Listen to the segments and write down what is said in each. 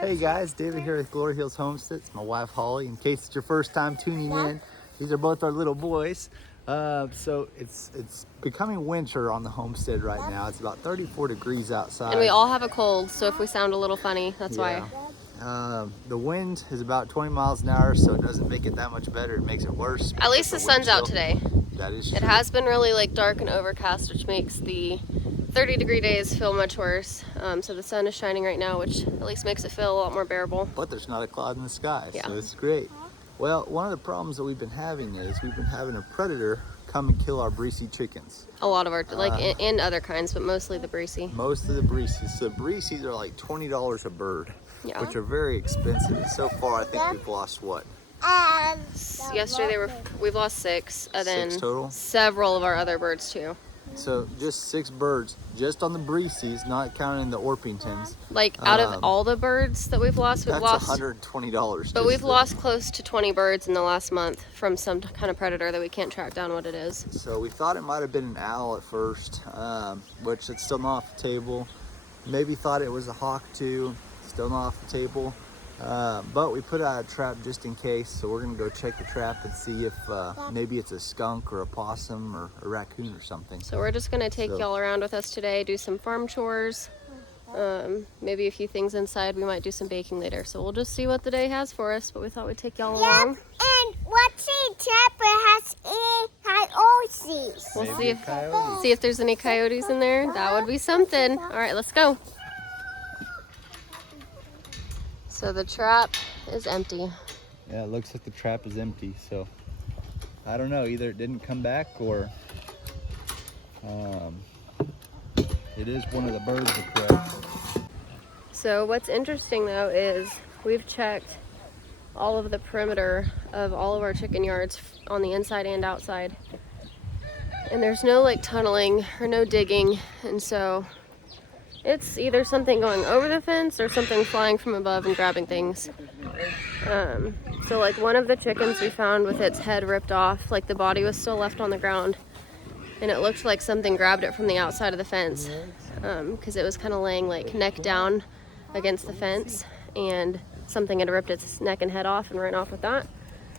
Hey guys, David here with Glory Hills Homestead. It's my wife Holly. In case it's your first time tuning in, these are both our little boys. So it's becoming winter on the homestead right now. It's about 34 degrees outside. And we all have a cold, so if we sound a little funny, that's why. The wind is about 20 miles an hour, so it doesn't make it that much better. It makes it worse. At least the sun's out today. That is true. It has been really like dark and overcast, which makes the 30-degree days feel much worse. So the sun is shining right now, which at least makes it feel a lot more bearable. But there's not a cloud in the sky, Yeah. so it's great. Well, one of the problems that we've been having is we've been having a predator come and kill our breesy chickens. A lot of our, and other kinds, but mostly the breesy. Most of the breesies. So the breesies are like $20 a bird, Yeah. which are very expensive. And so far, I think we've lost what? Yesterday we've lost 6, and then 6 total? several of our other birds too. So just 6 birds, just on the breesies, not counting the Orpingtons. Like out of all the birds that we've lost, That's $120. But we've lost close to 20 birds in the last month from some kind of predator that we can't track down what it is. So we thought it might have been an owl at first, which it's still not off the table. Maybe thought it was a hawk too, still not off the table. But we put out a trap just in case, so we're gonna go check the trap and see if maybe it's a skunk or a possum or a raccoon or something. So we're just gonna take y'all around with us today, do some farm chores, maybe a few things inside. We might do some baking later, so we'll just see what the day has for us, but we thought we'd take y'all along. And what's the trapper has coyotes? We'll see if there's any coyotes in there. That would be something. All right, let's go. So the trap is empty. Yeah, it looks like the trap is empty, so I don't know, either it didn't come back or it is one of the birds of prey. So what's interesting though is we've checked all of the perimeter of all of our chicken yards on the inside and outside, and there's no like tunneling or no digging, and so it's either something going over the fence or something flying from above and grabbing things. So like one of the chickens we found with its head ripped off, like the body was still left on the ground, and it looked like something grabbed it from the outside of the fence, because it was kind of laying like neck down against the fence, and something had ripped its neck and head off and ran off with that.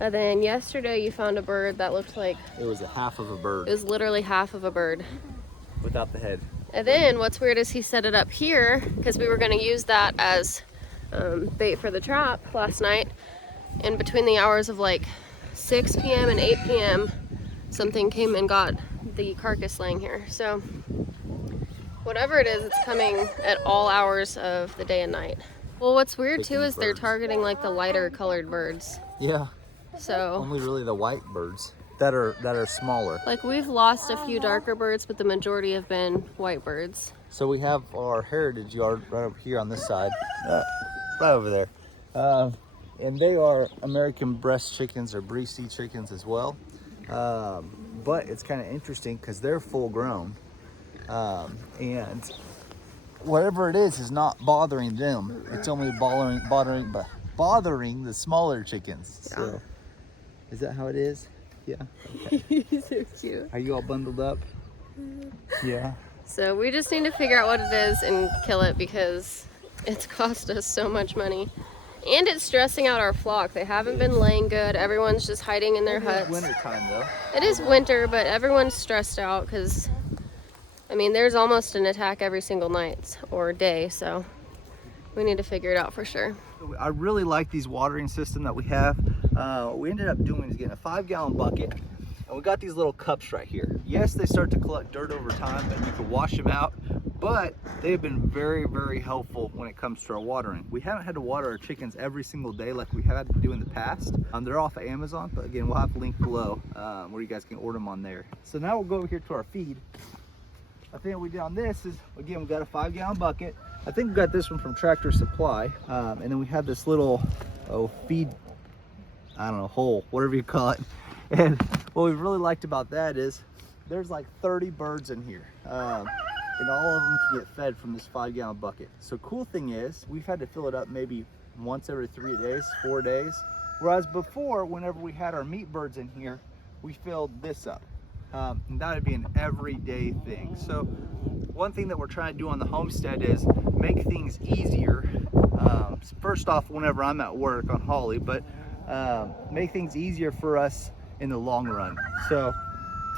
And then yesterday you found a bird that looked like it was a half of a bird. It was literally half of a bird Without the head. And then what's weird is he set it up here because we were going to use that as bait for the trap last night. And between the hours of like 6 p.m. and 8 p.m. something came and got the carcass laying here. So whatever it is, it's coming at all hours of the day and night. Well, what's weird too is they're targeting like the lighter colored birds. Yeah. So only really the white birds that are smaller. Like we've lost a few darker birds, but the majority have been white birds. So we have our heritage yard right over here on this side, right over there. And they are American breast chickens or breesy chickens as well. But it's kind of interesting because they're full grown. And whatever it is not bothering them. It's only bothering the smaller chickens. Yeah. So is that how it is? Yeah. Okay. He's so cute. Are you all bundled up? Yeah. So we just need to figure out what it is and kill it because it's cost us so much money. And it's stressing out our flock. They haven't been laying good. Everyone's just hiding in their huts. It's winter time though. It is winter, but everyone's stressed out because, I mean, there's almost an attack every single night or day. So we need to figure it out for sure. I really like these watering system that we have. What we ended up doing is getting a 5-gallon bucket, and we got these little cups right here. Yes, they start to collect dirt over time, and you can wash them out, but they have been very, very helpful when it comes to our watering. We haven't had to water our chickens every single day like we had to do in the past. They're off of Amazon, but again, we'll have a link below where you guys can order them on there. So now we'll go over here to our feed. I think what we did on this is, again, we got a 5-gallon bucket. I think we got this one from Tractor Supply. And then we have this little feed, I don't know, hole, whatever you call it. And what we really liked about that is there's like 30 birds in here. And all of them can get fed from this 5-gallon bucket. So cool thing is, we've had to fill it up maybe once every 3 days, 4 days. Whereas before, whenever we had our meat birds in here, we filled this up. And that would be an everyday thing. So one thing that we're trying to do on the homestead is make things easier first off whenever I'm at work on Holly, but make things easier for us in the long run. So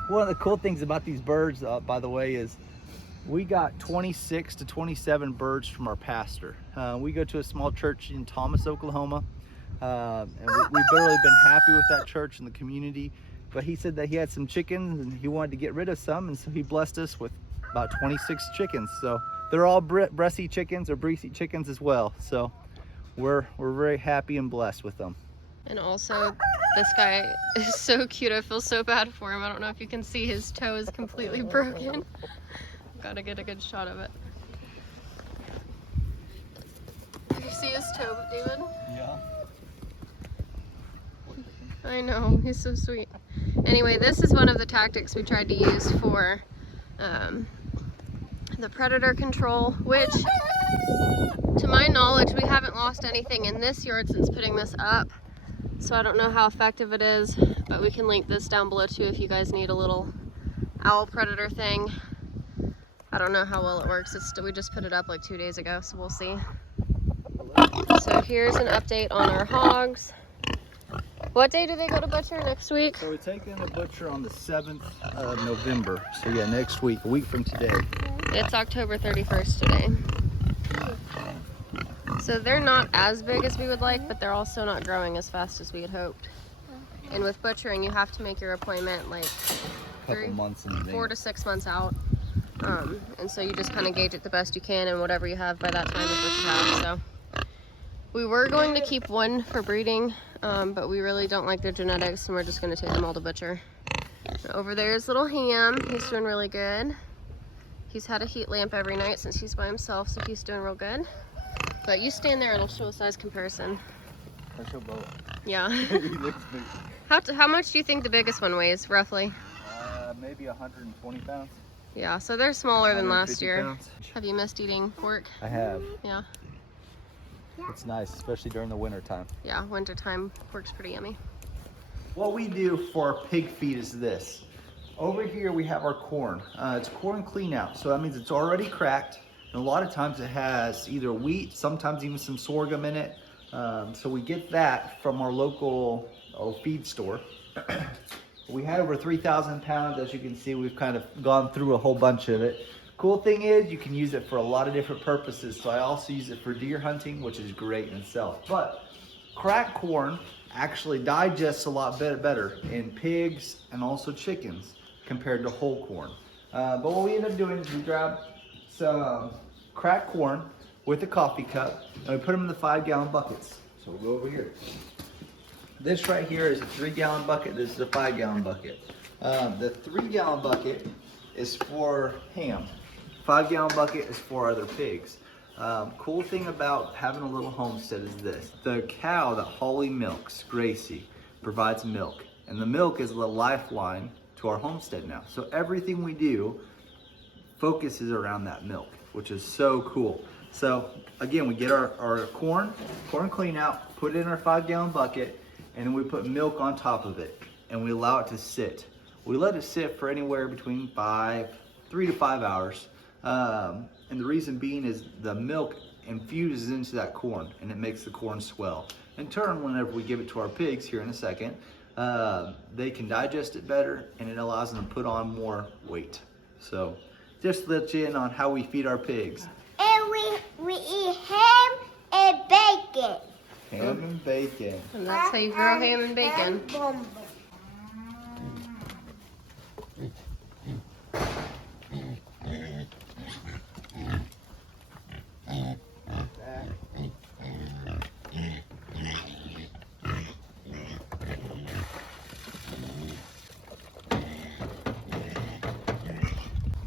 one of the cool things about these birds, by the way, is we got 26 to 27 birds from our pastor. We go to a small church in Thomas, Oklahoma, and we've really been happy with that church and the community. But he said that he had some chickens and he wanted to get rid of some, and so he blessed us with about 26 chickens. So they're all breasty chickens or breasty chickens as well. So we're very happy and blessed with them. And also, this guy is so cute. I feel so bad for him. I don't know if you can see his toe is completely broken. Gotta get a good shot of it. Did you see his toe, David? Yeah. I know, he's so sweet. Anyway, this is one of the tactics we tried to use for the predator control, which, to my knowledge, we haven't lost anything in this yard since putting this up. So I don't know how effective it is, but we can link this down below too if you guys need a little owl predator thing. I don't know how well it works. We just put it up like 2 days ago, so we'll see. So here's an update on our hogs. What day do they go to butcher next week? So we're taking the butcher on the 7th of November. So yeah, next week, a week from today. It's October 31st today. So they're not as big as we would like, but they're also not growing as fast as we had hoped. And with butchering, you have to make your appointment like Months in advance. 4 to 6 months out. And so you just kind of gauge it the best you can, and whatever you have by that time is what you have. So we were going to keep one for breeding, but we really don't like their genetics, and we're just going to take them all to butcher. Over there is little Ham. He's doing really good. He's had a heat lamp every night since he's by himself, so he's doing real good. But you stand there and I'll show a size comparison. I'll show both. Yeah. He looks big. How much do you think the biggest one weighs, roughly? Maybe 120 pounds. Yeah, so they're smaller than last 150 year. pounds. Have you missed eating pork? I have. Yeah. It's nice, especially during the winter time. Yeah, wintertime pork's pretty yummy. What we do for our pig feed is this. Over here we have our corn. It's corn clean out, so that means it's already cracked. And a lot of times it has either wheat, sometimes even some sorghum in it. So we get that from our local feed store. We had over 3,000 pounds. As you can see, we've kind of gone through a whole bunch of it. Cool thing is you can use it for a lot of different purposes. So I also use it for deer hunting, which is great in itself. But cracked corn actually digests a lot better in pigs and also chickens compared to whole corn. But what we end up doing is we grab some cracked corn with a coffee cup and we put them in the 5-gallon buckets. So we'll go over here. This right here is a 3-gallon bucket. This is a 5-gallon bucket. The 3-gallon bucket is for Ham. 5-gallon bucket is for other pigs. Cool thing about having a little homestead is this. The cow that Holly milks, Gracie, provides milk. And the milk is the lifeline to our homestead now. So everything we do focuses around that milk, which is so cool. So again, we get our corn clean out, put it in our 5-gallon bucket, and then we put milk on top of it, and we allow it to sit. We let it sit for anywhere between 3 to 5 hours. And the reason being is the milk infuses into that corn, and it makes the corn swell. In turn, whenever we give it to our pigs here in a second, they can digest it better, and it allows them to put on more weight. So just let you in on how we feed our pigs. And we eat ham and bacon. Ham and bacon. And that's how you grow ham and bacon.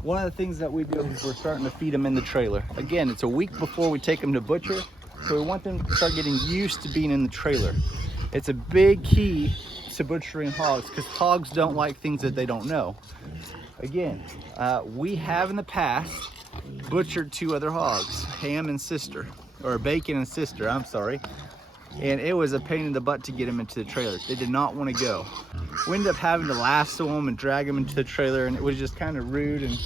One of the things that we do is we're starting to feed them in the trailer. Again, it's a week before we take them to butcher, so we want them to start getting used to being in the trailer. It's a big key to butchering hogs because hogs don't like things that they don't know. Again, we have in the past butchered 2 other hogs, Ham and Sister, or Bacon and Sister, I'm sorry. And it was a pain in the butt to get them into the trailer. They did not want to go. We ended up having to lasso them and drag them into the trailer, and it was just kind of rude, and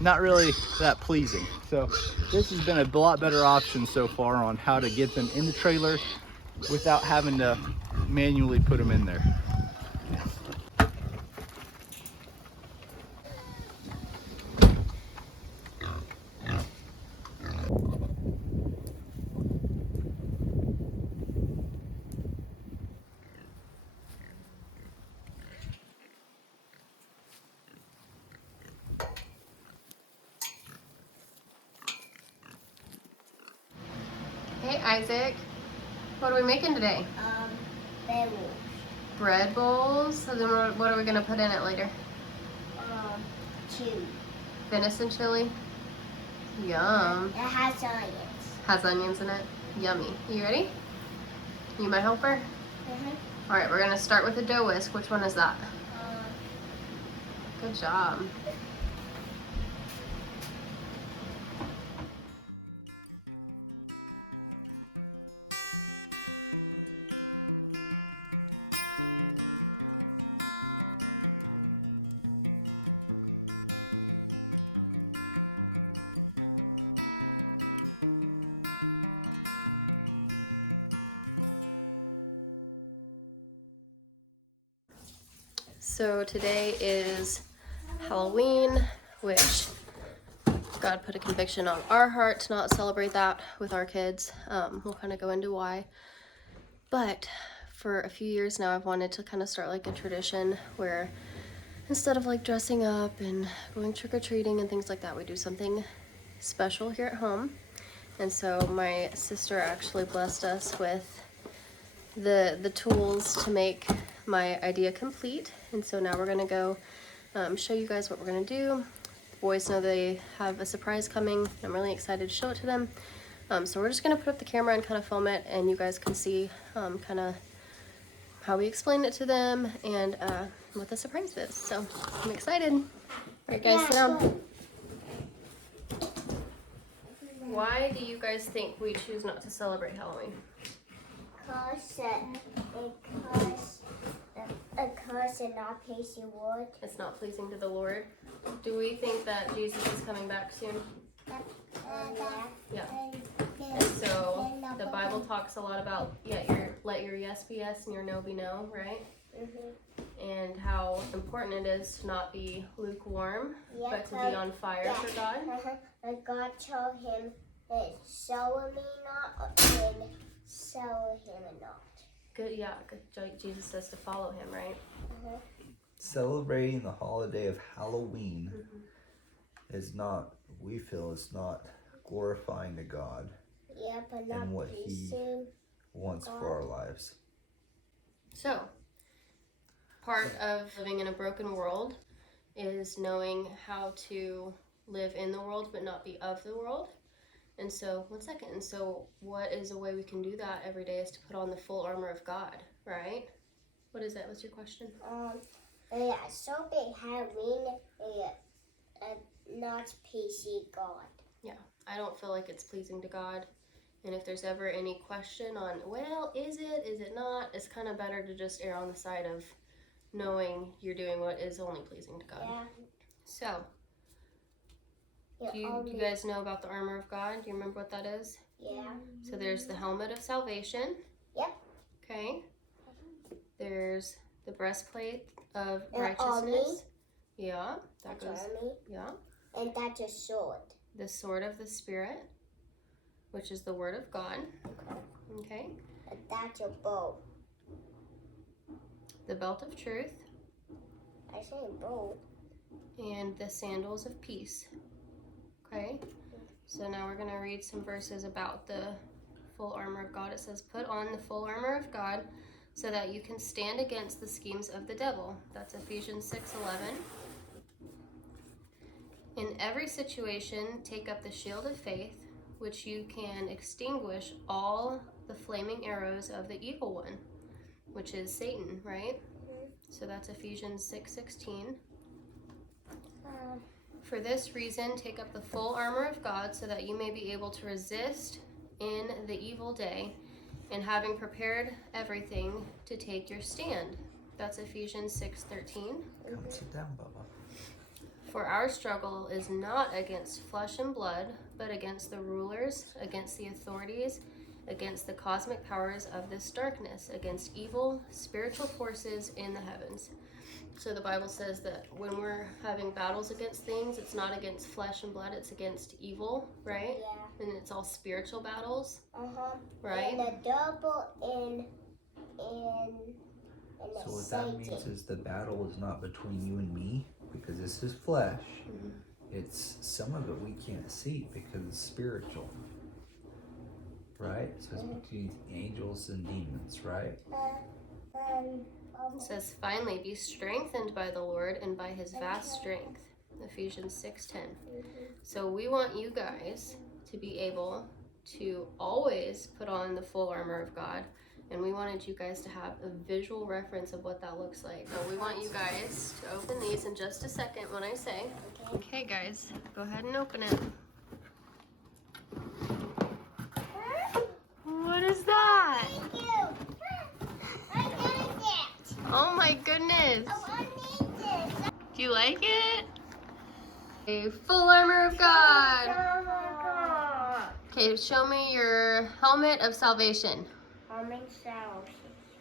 not really that pleasing. So this has been a lot better option so far on how to get them in the trailer without having to manually put them in there. Hey Isaac, what are we making today? Berries. Bread bowls. So then what are we gonna put in it later? Chew. Venison chili. Yum. It has onions. Has onions in it. Yummy. You ready? You my helper? All right, we're gonna start with the dough whisk. Which one is that? Good job. So today is Halloween, which God put a conviction on our heart to not celebrate that with our kids. We'll kind of go into why. But for a few years now, I've wanted to kind of start like a tradition where instead of like dressing up and going trick-or-treating and things like that, we do something special here at home. And so my sister actually blessed us with the tools to make my idea complete. And so now we're gonna go show you guys what we're gonna do. The boys know they have a surprise coming. I'm really excited to show it to them. So we're just gonna put up the camera and kind of film it, and you guys can see kind of how we explain it to them and what the surprise is. So I'm excited. All right guys, sit down. Why do you guys think we choose not to celebrate Halloween? Because it's not pleasing Lord. It's not pleasing to the Lord. Do we think that Jesus is coming back soon? Yeah. And so the Bible talks a lot about let your yes be yes and your no be no, right? And how important it is to not be lukewarm, but to be on fire for God. And God told him that sow me not and sow him not. Good, yeah. Jesus says to follow him, right? Celebrating the holiday of Halloween is not, we feel, it's not glorifying to God But not and what He wants for our lives. So, part of living in a broken world is knowing how to live in the world but not be of the world. And so, one second. And so, what is a way we can do that every day is to put on the full armor of God, right? What is that? What's your question? So big Halloween, not PC God. Yeah, I don't feel like it's pleasing to God. And if there's ever any question on, well, is it not? It's kind of better to just err on the side of knowing you're doing what is only pleasing to God. Yeah. So, do you guys know about the armor of God? Do you remember what that is? Yeah. So there's the helmet of salvation. Yep. Okay. There's the breastplate of righteousness. Yeah, that goes. Army. Yeah. And that's a sword. The sword of the Spirit, which is the word of God. Okay. And that's a bow. The belt of truth. I say bow. And the sandals of peace. Okay. So now we're going to read some verses about the full armor of God. It says, put on the full armor of God so that you can stand against the schemes of the devil. That's Ephesians 6:11. In every situation, take up the shield of faith, which you can extinguish all the flaming arrows of the evil one, which is Satan, right? So that's Ephesians 6:16. For this reason, take up the full armor of God so that you may be able to resist in the evil day, and having prepared everything, to take your stand. That's Ephesians 6:13. Come sit down, Bubba. For our struggle is not against flesh and blood, but against the rulers, against the authorities, against the cosmic powers of this darkness, against evil spiritual forces in the heavens. So the Bible says that when we're having battles against things, it's not against flesh and blood, it's against evil, right? Yeah. And it's all spiritual battles, Uh-huh. right? And the double in So the what Satan. that means is the battle is not between you and me, because this is flesh. It's some of it we can't see because it's spiritual, right? So it's between angels and demons, right? It says, finally, be strengthened by the Lord and by his vast strength. Ephesians 6:10. So we want you guys to be able to always put on the full armor of God. And we wanted you guys to have a visual reference of what that looks like. So we want you guys to open these in just a second when I say. Okay, guys, go ahead and open it. What is that? Thank you. I need it. Oh my goodness. I need this. Do you like it? A full armor of God. Oh my God. Okay, show me your helmet of salvation. I'm in South.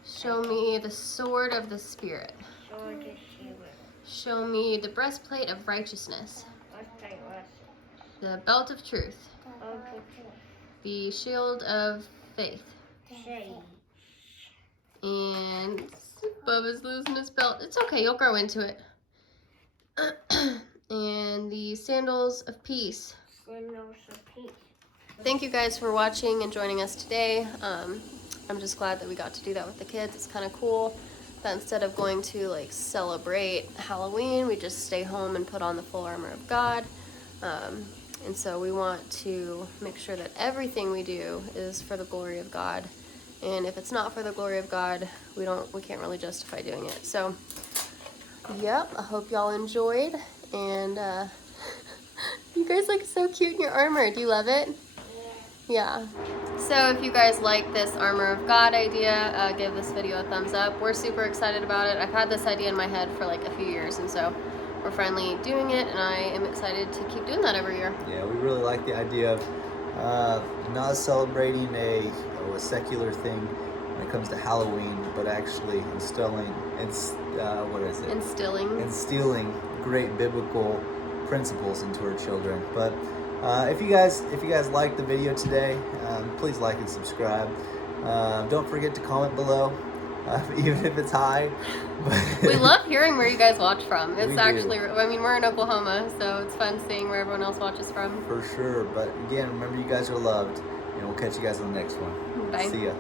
Show me the sword of the Spirit. Show me the breastplate of righteousness. The belt of truth. The shield of faith. And Bubba's losing his belt. It's okay, you'll grow into it. And the sandals of peace. Thank you guys for watching and joining us today. I'm just glad that we got to do that with the kids. It's kind of cool that instead of going to like celebrate Halloween, we just stay home and put on the full armor of God. And so we want to make sure that everything we do is for the glory of God. And if it's not for the glory of God, we can't really justify doing it. So, yep, I hope y'all enjoyed. And you guys look so cute in your armor. Do you love it? Yeah. So if you guys like this armor of God idea, give this video a thumbs up. We're super excited about it. I've had this idea in my head for like a few years, and so we're finally doing it, and I am excited to keep doing that every year. Yeah, we really like the idea of not celebrating a secular thing when it comes to Halloween, but actually instilling great biblical principles into our children. But if you guys liked the video today, please like and subscribe. Don't forget to comment below, even if it's high. We love hearing where you guys watch from. It's actually, I mean, we're in Oklahoma, so it's fun seeing where everyone else watches from. For sure. But again, remember, you guys are loved, and we'll catch you guys on the next one. Bye. See ya.